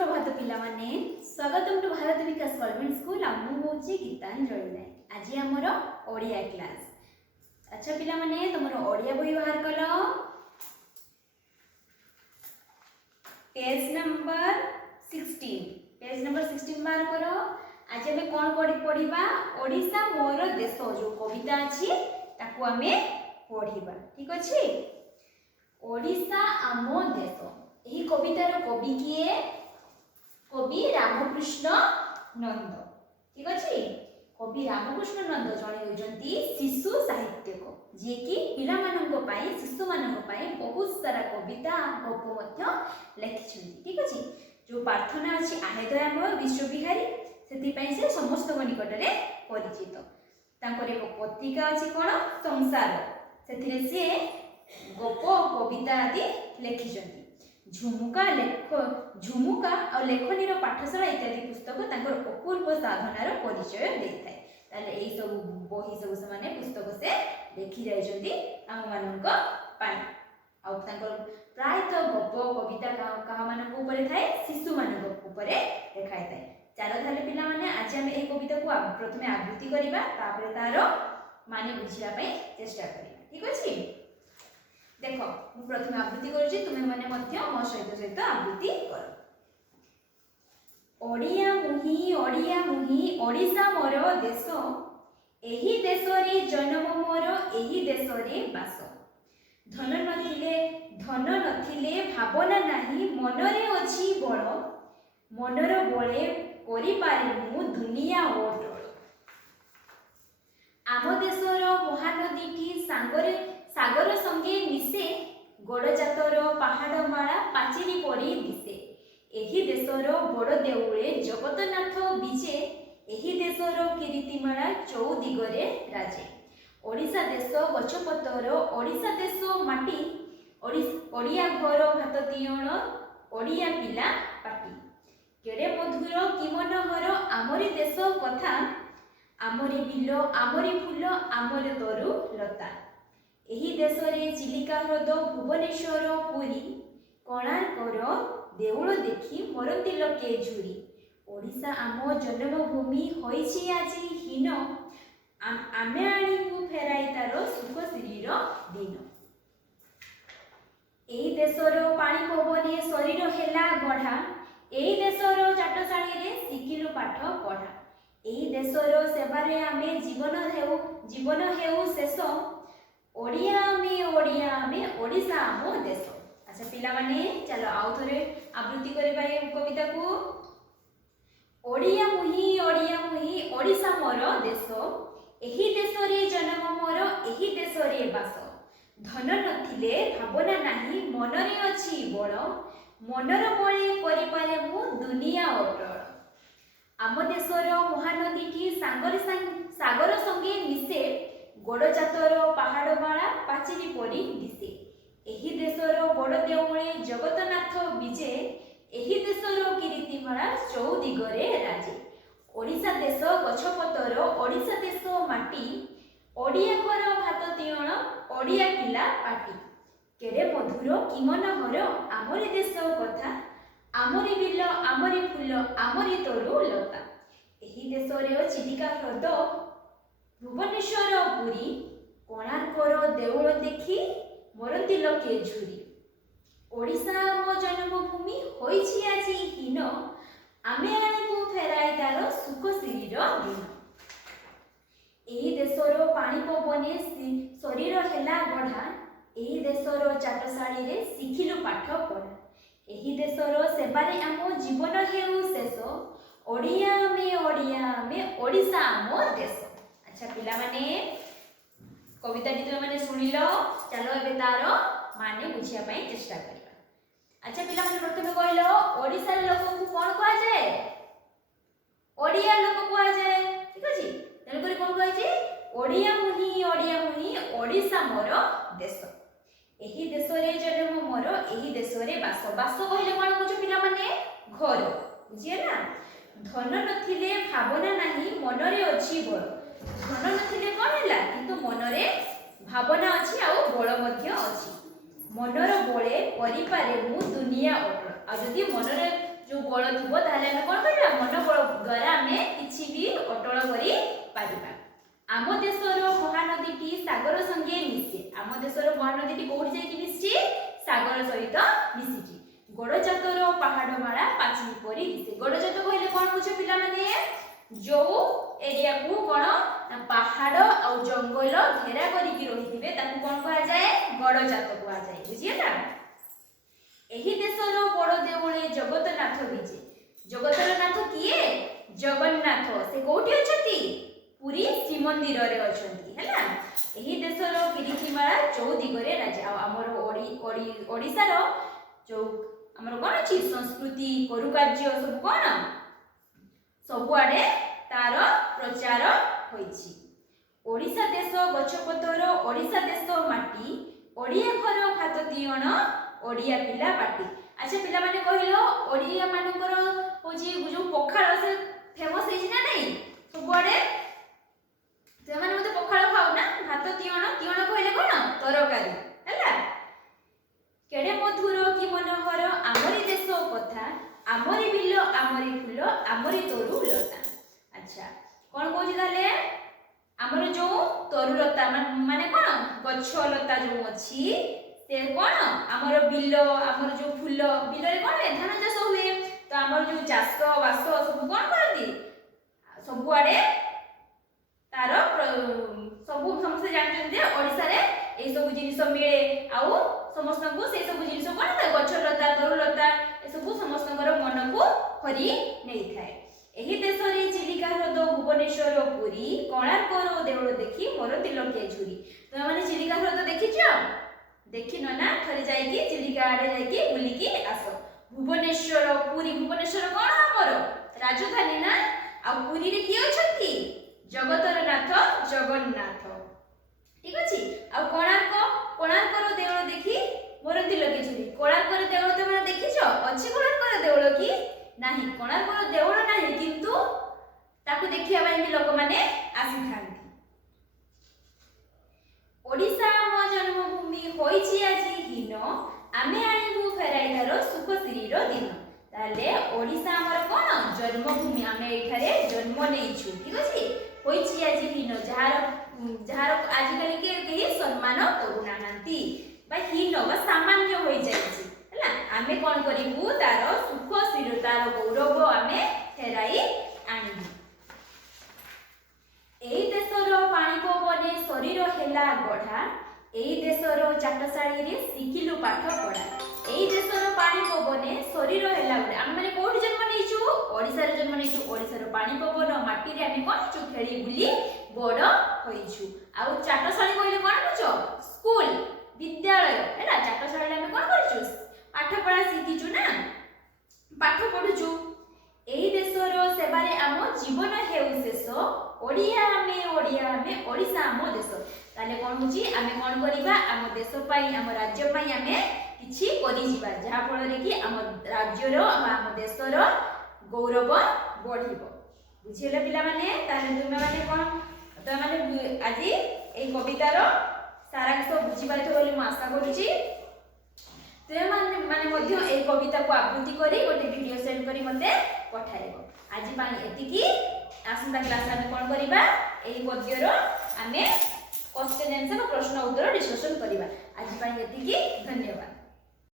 सुप्रभात पिला माने स्वागतम to Bharat Vikas government school आमु होची गीतांजलि नायक आज हमर ओडिया क्लास। अच्छा पिला माने तमरो ओडिया बही बाहर कलो पेज नंबर 16 बाहर करो। आज हमें कौन पढ़िबा ओडिशा मोर देश जो कविता अछि ताकू हमें पढ़िबा। ठीक अछि ओडिशा आमो देश। यही कवितार कवि किए कवि रामकृष्ण नंद। ठीक अछि कवि रामकृष्ण नंद जणे होजंती शिशु साहित्यक जे कि पिला मानंको पाई शिशु मानंको पाई बहुत सारा कविता गप मध्य लिखिछन। ठीक अछि जो प्रार्थना अछि आहे दयामय विश्वविहारी सेति पई से समस्त निकट रे परिचित। तांकर एक पत्रिका अछि कोन संसार सेथिरे से गप कविता आदि लिखिछन। झुमुका और लेखनीर पाठशाला इत्यादि पुस्तक तांकर अपूर्व साधनार परिचय देथाय। ताले एई सब बही सब से माने पुस्तक से देखि जायछंती आम मानक पाई आ तांकर प्रायतः गप कविता कहा मानक ऊपर थाए शिशु मानक ऊपर देखाय थाए। चालो थाले पिला माने आज हम एई कविता को प्रथमे आवृत्ति करिबा तापर तारो माने बुझिया पई चेष्टा करिबा। ठीक अछि देखो मु प्रथमे आवृत्ति करछि तुमे माने मध्य मो सहित आवृत्ति कर। ओडिया मुही ओडिशा मोर देश एही देश रे जन्म मोर एही देश रे बास। धन नथिले भावना नाही मनरे अछि बळ मनर बळे करि पारे मु दुनिया ओटळ। आम देशर महानदीटी सागर संगे मिसे गड़जातर पहाड़माला पाचिरी पड़ी दिसे। एही देशर बड़ देउळे जगतनाथ विजे एही देशर कीर्तिमाला चौदिगरे राजे। ओडिशा देश गछपतर ओडिशा देश माटी ओडिया घर भात तियण ओडिया पिला पाटी। केड़े मधुर कि मनोहर आमरी देश कथा आमरी बिल आमरी फूल आमरी तरु लता। एही देश रे चिलिका ह्रद भुवनेश्वर पुरी कोणार्कर देउळ देखि मरती लोके झुरी। ओडिशा आम जन्मभूमि होइछि आजि हीन आमे आनिबु फेराई तार सुख श्रीर दिन। एही देशर पानी पवने शरीर हेला गढ़ा एही देशर चाटशाळी रे शिखिलु पाठ पढ़ा। एही देशर सेवारे आमे जीवन हेउ शेष ओडिया आमे ओडिशा आमो देश। अच्छा पिला माने चलो आउ थरे आवृत्ति करबा ए कविता को। ओडिया मुही ओडिशा मोर देश एही देश रे जन्म मोर एही देश रे बास। धन नथिले भावना नाही मनरे अछि बळ मनर बळे करि पारे मु दुनिया ओटळ। आम देशर महानदीटी सागर संगे मिसे गड़जातर पहाड़माला पाचिरी पड़ी दिसे। एही देशर बड़ देउळे जगतनाथ विजे एही देशर कीर्तिमाला चौदिगरे राजे। ओडिशा देश गछपतर ओडिशा देश माटी ओडिया घर भात तियण ओडिया पिला पाटी। केड़े मधुर कि मनोहर आमरी देश कथा आमरी बिल आमरी फूल आमरी तरु लता। एही देश रे चिलिका ह्रद भुवनेश्वर पुरी कोणार्कर देउळ देखि मरती लोके झुरी। ओडिशा मो जन्मभूमि होइछि आजि हीन आमे आनिबु फेराई तार सुख श्रीर दिन। एही देशर पानी पवने शरीर हेला गढ़ा एही देशर चाटशाळी रे शिखिलु पाठ पढ़ा। एही देशर सेवारे आम जीवन हेउ शेष ओडिया आमे ओडिशा आमो देश। अच्छा पिला माने कविता टी तुम माने सुनिलो चलो एबे तार माने बुझिया पई चेष्टा करिबा। अच्छा पिला माने प्रथमे कहलो ओडिसा लोक को कोन कहा जाय ओडिया लोक कहा जाय। ठीक अछि तेल करी कोन कहै छै ओडिया मुही ओडिशा मोर देश एही देश रे जन्म मोर एही देश रे बास। बास कहले कोन बुझो पिला माने घर बुझिए ना। धन नथिले भावना नाही मनरे अछि बळ धन नथिले कोन हैला किंतु मनरे भावना अछि आ बळ मध्य अछि। मनर बळे करि पारे मु दुनिया ओटळ। आ जदि मनरे जो बल थिबो ताले हमें कोन करिबा मनोबल द्वारा हमें किछि भी अटल करि पारिबा। आम देशर महानदीटी सागर संगे मिसे। आम देशर महानदीटी कोठी जाई कि मिसछि सागर सहित मिसिछि। गड़जातर पहाड़माला पाचिल परी दिसे। गड़जात कहले कोन बुझ पिला माने जो एरिया को कोन पहाड़ आ जंगल घेरा करी कि रहिथिबे ताकू कोन कहा जाए गड़जात कहा जाए। बुझियला। एही देशर बड़ देउळे जगन्नाथ विजे। जगन्नाथ किए जगन्नाथ से कोठी अछंती पुरी श्रीमंदिर रे अछंती हैला। एही देशर किरीथिमाला चौदिगरे राज्य। आ हमर ओडिसा रो जो हमर कोन अछि संस्कृति करुकार्य सब कोन सब आडे तार प्रचार होईछि। ओडिसा देश गछपतर ओडिसा देश माटी ओडिया घर भात दियण ओडिया पिला पाटी। अच्छा पिला माने कहिलो ओडिया मानकर होजी जो पखाळ से फेमस हेछि ना नहीं सब आडे से माने मते पखाळ खाउ ना भात दियण दियण कहले कोन तरकारी हैला। केडे मधुर कि मनोहर आमरी देश कथा आमरी बिल आमरी फूल आमरी तोरु लता। अच्छा कोन कहछि ताले आमर जो तरुलता माने कोन गछ लता जो अछि से कोन आमर बिल आमर जो फूल बिल रे कोन धान चाष हुए तो आमर जो चाष वास सब कोन करती सब आडे तार सब समस्त जानते जे ओडिसा रे ए सब जिनिस मिले आउ समस्त को से सब जिनिस कोन गछ लता तरुलता ए सब समस्त मन को हरि नै थाए। एही देश रे चिलिका ह्रद भुवनेश्वर पुरी कोणार्क रो देउळ देखि मोर तिलके झुरी। तो माने चिलिका ह्रद देखिछ देखिन ना थरे जाई कि चिलिका आडे जाई कि बुली कि आसो। भुवनेश्वर पुरी भुवनेश्वर कोन हमर राजधानी ना आ पुरी रे कि अछंती जगतर नाथ जगन्नाथ ठीक अछि। आ कोणार्क कोणार्क रो देउळ देखि मोर तिलके झुरी। कोणार्क रो देउळ तो माने देखिछ अछि कोणार्क रो देउळ कि नाही कोणार्क रो देउळ नाही किंतु ताकू देखिया बाई भी लोक माने आसी थांती। ओडिसा म जन्मभूमि होईछि आजि हिन आमे आइबु फेराइदार सुख श्रीर दिन। ताले ओडिसा हमर कोन जन्मभूमि आमे एठारे जन्म नेइछु ठीक अछि। होईछि आजि हिन जहार आजि काली के केही सम्मान करूना नांती बा हिन बा सामान्य होई जाईछि हैला। आमे कोन करिबु तार सुख श्रीर तार गौरव आमे फेराई आनिबु। एई देशर पानी पवने शरीर हेला गढ़ा एई देशर चाटशाळी रे सिखिलु पाठ पढ़ा। एई देशर पानी पवने शरीर हेला गढ़ा हम माने कोठी जन्म नेइछु ओडिसा रे जन्म नेइछु। ओडिसा रो पानी पवन माटी रे आमे कोन छु खेली बुली बड़ होइछु। आ चाटशाळी कहले कोन बुझो स्कूल विद्यालय हैला। चाटशाळी आमे कोन करछु पाठ पढ़ा सिखिछु ना पाठ पढुछु। एही देशर सेबारे आम जीवन हेउ शेष ओडिया आमे ओडिसा आम देश। ताले कोन होची आमे कोन करिबा आम देश पई आम राज्य पई आमे किछि करि जिबा जहा फल रे कि आम राज्य रो आम देश रो गौरव बढ़िबो। बुझिले पिला माने ताले तुमे माने कोन त माने आजि ए कवितार सारांश बुझि पाइथो बोली म आशा करूची। तुमे माने मध्य ए कविता को आवृत्ति करी गोटे वीडियो सेंड करी मते पठाइबो। आज पानी एतिकी आसंता क्लास में कोन करिबा एही पद्य रो आमे क्वेश्चन आंसर प्रश्न उत्तर डिस्कशन करिबा। आज पानी एतिकी धन्यवाद।